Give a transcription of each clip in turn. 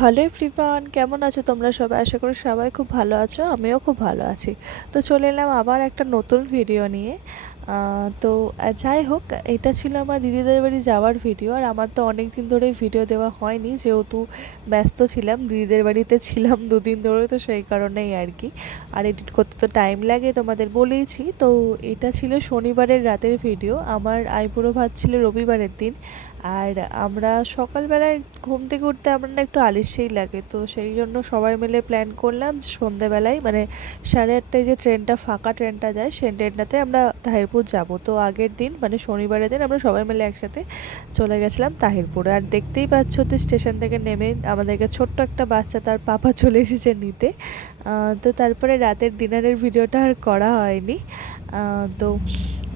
Hello everyone, কেমন আছো তোমরা সবাই? আশা করি সবাই খুব ভালো আছো, আমিও খুব ভালো আছি। তো চলে এলাম আবার একটা নতুন ভিডিও নিয়ে। তো যাই হোক, এটা ছিল আমার দিদিদের বাড়ি যাওয়ার ভিডিও আর আমার তো অনেক দিন ধরেই ভিডিও দেওয়া হয়নি, যেহেতু ব্যস্ত ছিলাম, দিদিদের বাড়িতে ছিলাম দুদিন ধরে, তো সেই কারণেই আর কি। আর এডিট করতে তো টাইম লাগে, তোমাদের বলেইছি। তো, এটা ছিল শনিবারের রাতের ভিডিও আমার আইবুড়ো ভাত ছিল রবিবারের দিন, আর আমরা সকালবেলায় ঘুম থেকে উঠতে আমার না একটু আলিস্যেই লাগে, তো সেই জন্য সবাই মিলে প্ল্যান করলাম সন্ধেবেলায় মানে সাড়ে আটটায় যে ট্রেনটা ফাঁকা ট্রেনটা যায়, সেই ট্রেনটাতে আমরা তাহিরপুর যাব। তো আগের দিন মানে শনিবারের দিন আমরা সবাই মিলে একসাথে চলে গেছিলাম তাহিরপুরে। আর দেখতেই পাচ্ছ তো স্টেশন থেকে নেমে আমাদেরকে ছোট্ট একটা বাচ্চা তার পাপা চলে এসেছে নিতে। তো তারপরে রাতের ডিনারের ভিডিওটা আর করা হয়নি। তো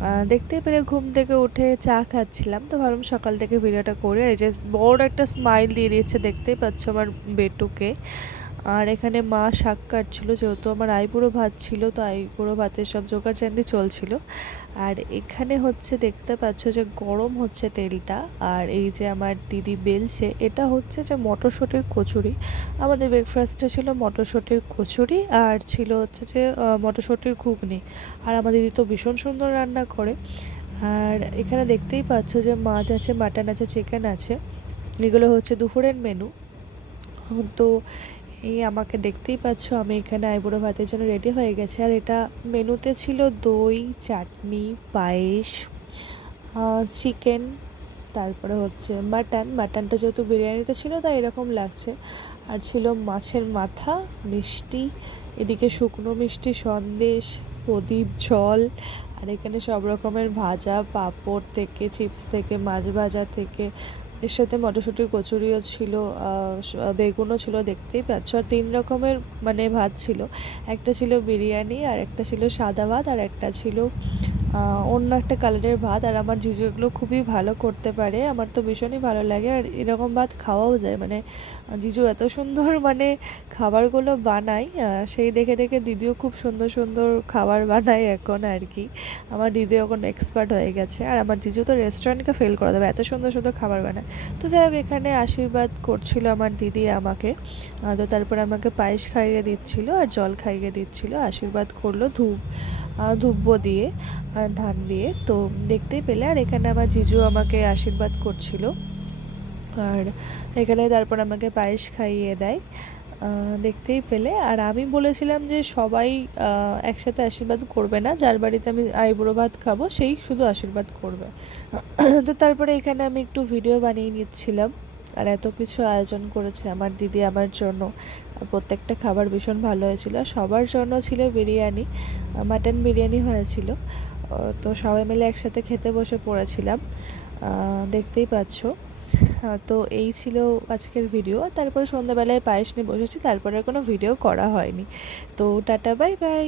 আহ, দেখতেই পেলে ঘুম থেকে উঠে চা খাচ্ছিলাম। তো ভাবলাম সকাল থেকে ভিডিওটা করে। এই যে বড় একটা স্মাইল দিয়ে দিচ্ছে দেখতেই পাচ্ছ আমার বেটুকে। আর এখানে মা শাক কাটছিল, যেহেতু আমার আইবুড়ো ভাত ছিল, তো আইবুড়ো ভাতের সব জোগাড় চান্দি চলছিল। আর এখানে হচ্ছে দেখতে পাচ্ছ যে গরম হচ্ছে তেলটা, আর এই যে আমার দিদি বেলছে, এটা হচ্ছে যে মটরশুঁটির কচুরি। আমাদের ব্রেকফাস্টে ছিল মটরশুঁটির কচুরি, আর ছিল হচ্ছে যে মটরশুঁটির ঘুগনি। আর আমার দিদি তো ভীষণ সুন্দর রান্না করে। আর এখানে দেখতেই পাচ্ছ যে মাছ আছে, মাটন আছে চিকেন আছে। এগুলো হচ্ছে দুপুরের মেনু তো এই আমাকে দেখতেই পাচ্ছ, আমি এখানে আইবুড়ো ভাতের জন্য রেডি হয়ে গেছে। আর এটা মেনুতে ছিল দই, চাটনি, পায়েস চিকেন তারপরে হচ্ছে মাটন মাটনটা যেহেতু বিরিয়ানিতে ছিল, তাই এরকম লাগছে। আর ছিল মাছের মাথা, মিষ্টি, এদিকে শুকনো মিষ্টি, সন্দেশ, প্রদীপ জল, আর এখানে সব রকমের ভাজা, পাঁপড় থেকে, চিপস থেকে, মাছ ভাজা থেকে এর সাথে মটরশুঁটির কচুরিও ছিল বেগুনও ছিল, দেখতেই পাচ্ছ। আর তিন রকমের মানে ভাত ছিল। একটা ছিল বিরিয়ানি, আর একটা ছিল সাদা ভাত, আর একটা ছিল অন্য একটা কালারের ভাত, আর আমার জিজু এগুলো খুবই ভালো করতে পারে। আমার তো ভীষণই ভালো লাগে, আর এরকম ভাত খাওয়াও যায়। মানে জিজু এত সুন্দর মানে খাবারগুলো বানায় সেই দেখে দেখে দিদিও খুব সুন্দর সুন্দর খাবার বানায় এখন আর কি। আমার দিদি এখন এক্সপার্ট হয়ে গেছে, আর আমার জিজু তো রেস্টুরেন্টকে ফেল করে দেবে এত সুন্দর সুন্দর খাবার বানায়। তো যাই হোক, এখানে আশীর্বাদ করছিল আমার দিদি আমাকে তো তারপর আমাকে পায়েস খাইয়ে দিচ্ছিল আর জল খাইয়ে দিচ্ছিল, আশীর্বাদ করল ধূপ ধূপ দিয়ে। আর ধান দিয়ে। তো দেখতেই পেলে, আর এখানে আমার জিজু আমাকে আশীর্বাদ করছিল। আর এখানে তারপর আমাকে পায়েস খাইয়ে দেয়। দেখতেই পেলে। আর আমি বলেছিলাম যে সবাই একসাথে আশীর্বাদ করবে না। যার বাড়িতে আমি আইবুড়ো ভাত খাব, সেই শুধু আশীর্বাদ করবে। তো তারপরে এখানে আমি একটু ভিডিও বানিয়ে নিচ্ছিলাম। আর এত কিছু আয়োজন করেছে আমার দিদি আমার জন্য। প্রত্যেকটা খাবার ভীষণ ভালো হয়েছিল। সবার জন্য ছিল বিরিয়ানি মাটন বিরিয়ানি হয়েছিল। তো সবাই মিলে একসাথে খেতে বসে পড়েছিলাম। দেখতেই পাচ্ছ। তো এই ছিল আজকের ভিডিও তারপরে সন্ধ্যাবেলায় পায়েস নিয়ে বসেছি, তারপরে কোনো ভিডিও করা হয়নি। তো টাটা বাই বাই